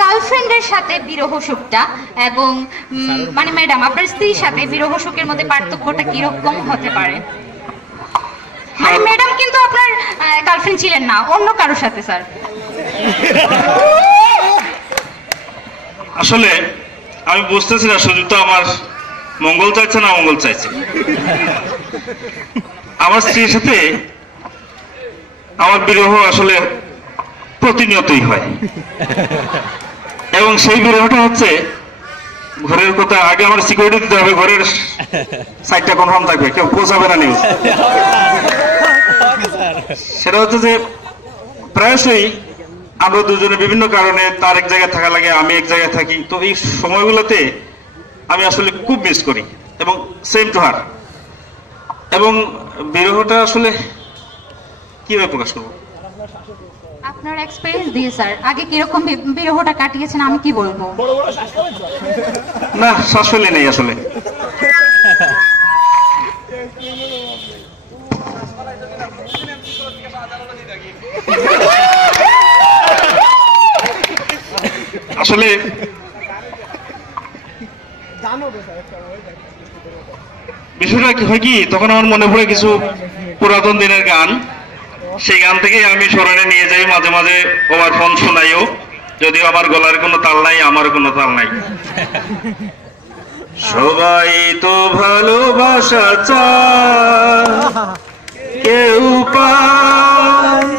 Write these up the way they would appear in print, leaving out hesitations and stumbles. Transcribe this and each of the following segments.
গার্লফ্রেন্ডের সাথে বিরহ শোকটা এবং মানে ম্যাডাম আপনার স্ত্রীর সাথে বিরহ শোকের মধ্যে পার্থক্যটা কিরকম হতে পারে? মানে ম্যাডাম কিন্তু আপনার গার্লফ্রেন্ড ছিলেন না, অন্য কারোর সাথে স্যার। আসলে আমি বুঝতেছি না, সুজিত তো আমার মঙ্গল চাইছে না অমঙ্গল চাইছে। আমার স্ত্রীর সাথে আমার বিরহ আসলে প্রতিনিয়তই হয়, এবং সেই বিরহটা হচ্ছে ঘরের কথা। আগে আমার সিকিউরিটি দিতে হবে, ঘরের সাইডটা কনফার্ম থাকবে, কেউ পৌঁছাবে না নিউজ। সেটা হচ্ছে যে প্রায়শই আমরা দুজনে বিভিন্ন কারণে তার এক জায়গায় থাকা লাগে, আমি এক জায়গায় থাকি। তো এই সময়গুলোতে আমি আসলে খুব মিস করি, এবং সেম টু হার। এবং বিরহটা আসলে কিভাবে প্রকাশ করবো? আপনার এক্সপেরিয়েন্স দিয়ে স্যার, আগে কিরকম বিরহটা কাটিয়েছেন আমি কি বলবো? না, শ্বাস ফেলে নেই আসলে। আসলে বিষয়টা কি হয় কি, তখন আমার মনে পড়ে কিছু পুরাতন দিনের গান। সেই গান থেকে আমি স্মরণে নিয়ে যাই, মাঝে মাঝে ওভার ফোন শোনাইও, যদিও আমার গলার কোনো তাল নাই, আমার কোনো তাল নাই। সবাই তো ভালোবাসা চায়, কেউ পায়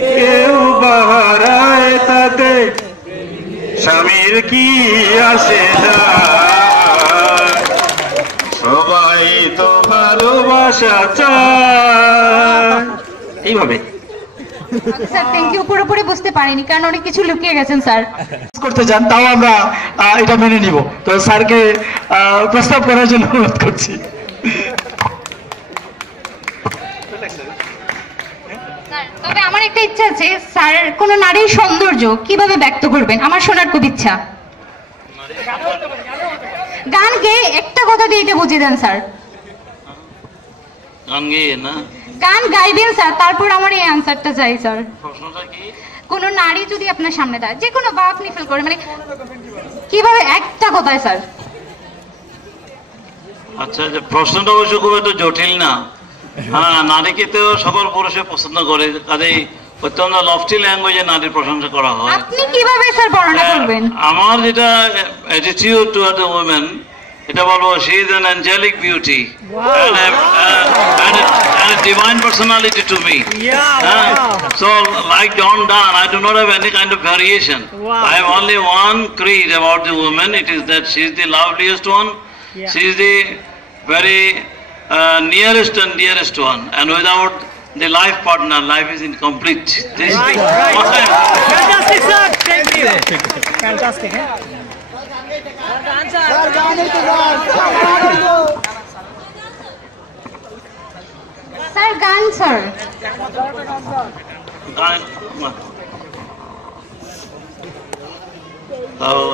কেউ বাহারায়, তাতে স্বামীর কি আসে যায়। সবাই তো ভালোবাসা চায়, এইভাবে। স্যার থ্যাংক ইউ, পুরোপুরি বুঝতে পারিনি কারণ অনেক কিছু লুকিয়ে গেছেন স্যার। করতে চান তাও আমরা এটা মেনে নিব। তো স্যারকে প্রস্তাব করার জন্য অনুরোধ করছি। তবে আমার একটা ইচ্ছা আছে স্যার, কোন নারীর সৌন্দর্য কিভাবে ব্যক্ত করবেন আমার শোনার খুব ইচ্ছা। গান গেয়ে একটা কথা দিয়ে এটা বুঝিয়ে দেন স্যার। গান গেয়ে না, গান গাইবেন স্যার, তারপর আমার এই আনসারটা চাই স্যার। প্রশ্নটা কি? কোন নারী যদি আপনার সামনে দাঁড়ায়, যে কোনো বা আপনি ফিল করে, মানে কিভাবে একটা কথায় স্যার। আচ্ছা, যে প্রশ্নটা অবশ্য খুব একটু জটিল না। হ্যাঁ, নারীকে তো সকল পুরুষে পছন্দ করে, কাজেই অত্যন্ত লফটি ল্যাঙ্গুয়েজে নারীর প্রশংসা করা হয়। আপনি কিভাবে স্যার বর্ণনা করবেন? আমার যেটা অ্যাটিটিউড টুয়ার্ড দ্য ওমেন, এটা বলবো she is an angelic beauty and a divine personality to me. So like John Donne, I do not have any kind of variation. I have only one creed about the woman. It is that she is the loveliest one. She is the very nearest and dearest one, and without the life partner, life is incomplete. This is Fantastic, sir. Thank you. Fantastic. Sir গান sir.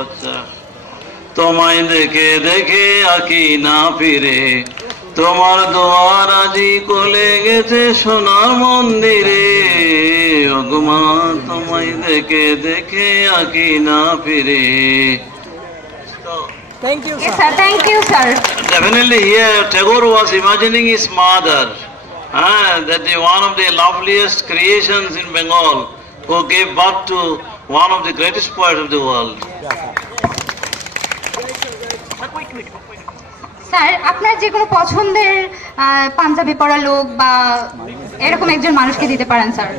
আচ্ছা, তোমায় দেখে দেখে আঁকি না ফিরে, তোমার দোয়ার আজি কোলে গেছে সোনার মন্দিরে। ওগমা তোমায় দেখে দেখে আঁকি না ফিরে। Thank you, Yes sir. sir, thank you sir. Definitely here Tagore was imagining his mother, that the one of the loveliest creations in Bengal, who gave birth to one of the greatest poets of the world. Sir আপনার যে কোনো পছন্দের পাঞ্জাবি পরা লোক বা এরকম একজন মানুষকে দিতে পারেন স্যার।